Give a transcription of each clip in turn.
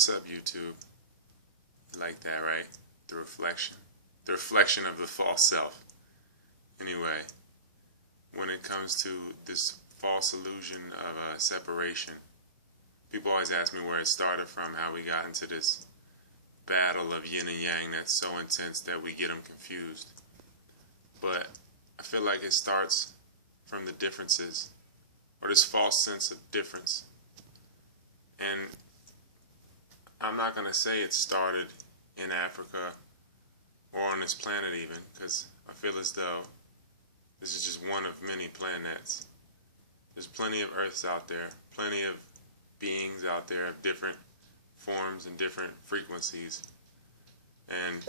What's up, YouTube? You like that, right? The reflection. The reflection of the false self. Anyway, when it comes to this false illusion of separation, people always ask me where it started from, how we got into this battle of yin and yang that's so intense that we get them confused. But I feel like it starts from the differences, or this false sense of difference. And I'm not going to say it started in Africa or on this planet even, because I feel as though this is just one of many planets. There's plenty of Earths out there, plenty of beings out there of different forms and different frequencies. And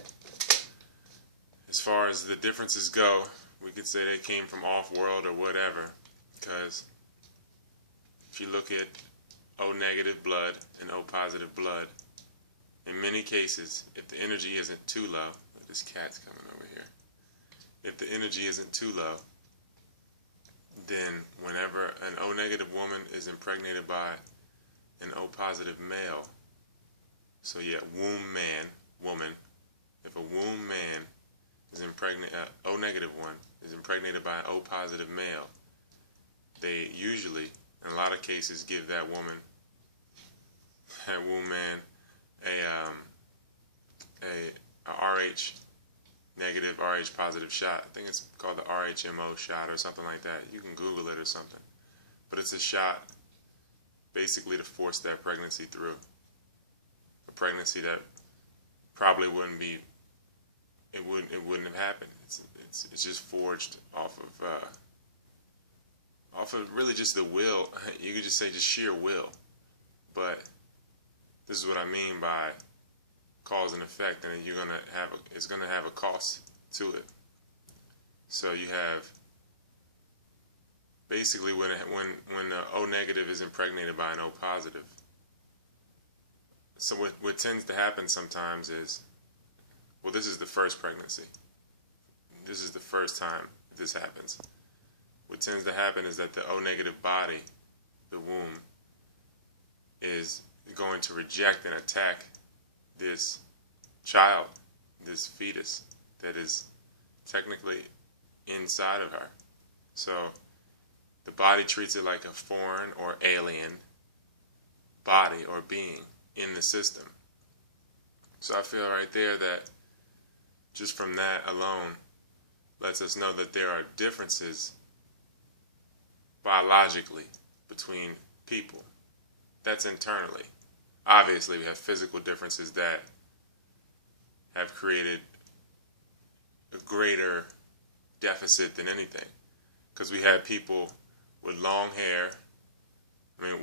as far as the differences go, we could say they came from off-world or whatever, because if you look at O-negative blood and O-positive blood, in many cases, if the energy isn't too low, look, this cat's coming over here. If the energy isn't too low, then whenever an O-negative woman is impregnated by an O-positive male, so yeah, womb man, woman, if a womb man is impregnated, O-negative one is impregnated by an O-positive male, they usually, in a lot of cases, give that woman, that womb man, a RH negative, RH positive shot. I think it's called the RHMO shot or something like that. You can Google it or something. But it's a shot basically to force that pregnancy through. A pregnancy that probably wouldn't be, it wouldn't have happened. It's just forged off of really just the will. You could just say just sheer will. But this is what I mean by cause and effect, and you're gonna have it's gonna have a cost to it. So you have basically when the O negative is impregnated by an O positive. So what tends to happen sometimes is, well, this is the first pregnancy. This is the first time this happens. What tends to happen is that the O negative body, the womb, is going to reject and attack this child, this fetus that is technically inside of her. So the body treats it like a foreign or alien body or being in the system. So I feel right there that just from that alone lets us know that there are differences biologically between people. That's internally. Obviously, we have physical differences that have created a greater deficit than anything. Because we have people with long hair,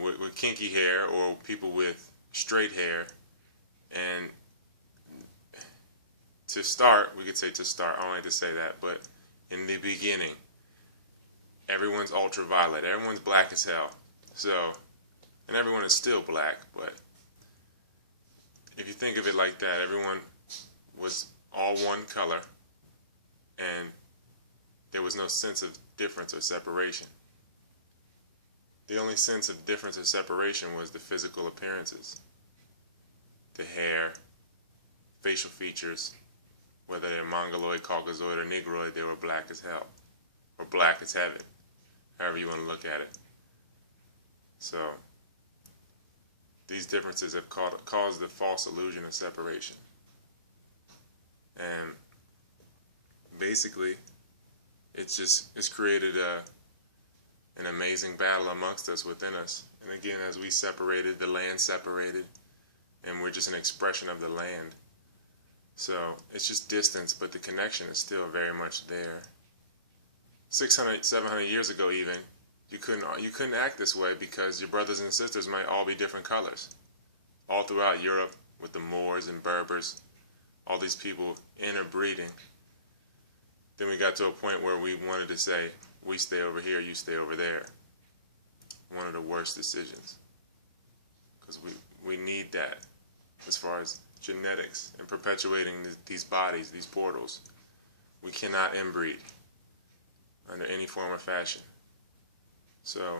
with kinky hair, or people with straight hair. And to start, we could say to start, I don't like to say that, but in the beginning, everyone's ultraviolet, everyone's black as hell. So, and everyone is still black, but if you think of it like that, everyone was all one color, and there was no sense of difference or separation. The only sense of difference or separation was the physical appearances. The hair, facial features, whether they're Mongoloid, Caucasoid, or Negroid, they were black as hell, or black as heaven, however you want to look at it. So these differences have caused the false illusion of separation. And basically, it's created an amazing battle amongst us, within us. And again, as we separated, the land separated, and we're just an expression of the land. So it's just distance, but the connection is still very much there. 600, 700 years ago even, you couldn't act this way because your brothers and sisters might all be different colors. All throughout Europe, with the Moors and Berbers, all these people interbreeding. Then we got to a point where we wanted to say, we stay over here, you stay over there. One of the worst decisions. Because we need that as far as genetics and perpetuating these bodies, these portals. We cannot inbreed under any form or fashion. So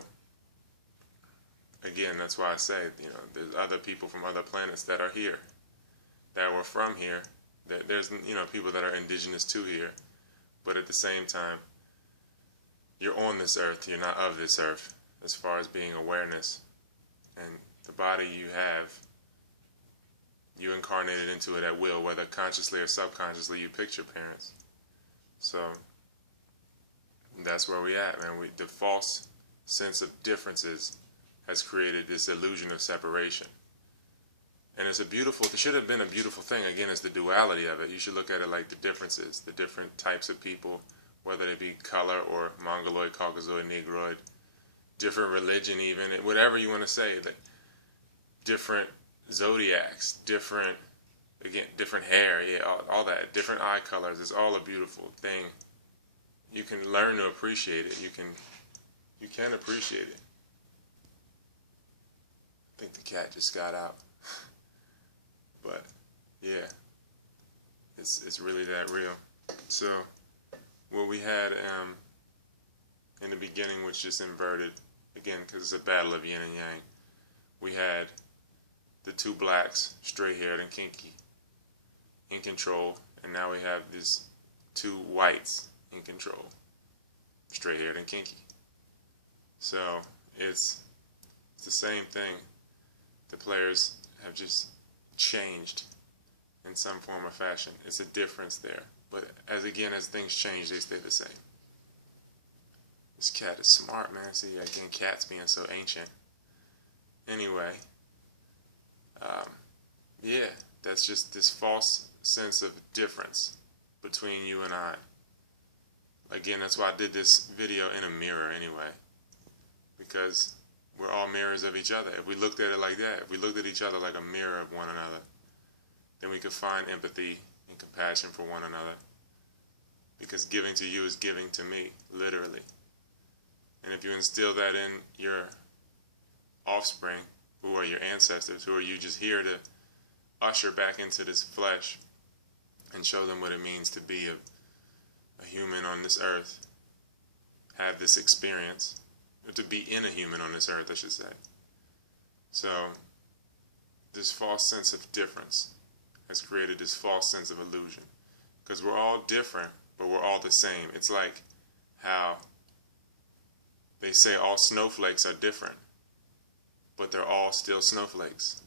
again, that's why I say, there's other people from other planets that are here, that were from here. That there's, people that are indigenous to here, but at the same time, you're on this earth. You're not of this earth, as far as being awareness. And the body you have, you incarnated into it at will, whether consciously or subconsciously. You picked your parents. So that's where we at, man. The false sense of differences has created this illusion of separation. And it should have been a beautiful thing. Again, it's the duality of it. You should look at it like the differences, the different types of people, whether they be color or Mongoloid, Caucasoid, Negroid, different religion even, whatever you want to say, like different zodiacs, different hair, yeah, all that, different eye colors. It's all a beautiful thing. You can learn to appreciate it. You can appreciate it. I think the cat just got out. But yeah, it's really that real. So what we had in the beginning was just inverted, again, because it's a battle of yin and yang. We had the two blacks, straight-haired and kinky, in control, and now we have these two whites in control, straight-haired and kinky. So it's the same thing. The players have just changed in some form or fashion. It's a difference there. But as things change, they stay the same. This cat is smart, man. See, again, cats being so ancient. Anyway, yeah, that's just this false sense of difference between you and I. Again, that's why I did this video in a mirror anyway. Because we're all mirrors of each other. If we looked at it like that, if we looked at each other like a mirror of one another, then we could find empathy and compassion for one another. Because giving to you is giving to me, literally. And if you instill that in your offspring, who are your ancestors, who are you just here to usher back into this flesh and show them what it means to be a human on this earth, have this experience, or to be in a human on this earth, I should say. So this false sense of difference has created this false sense of illusion. Because we're all different, but we're all the same. It's like how they say all snowflakes are different, but they're all still snowflakes.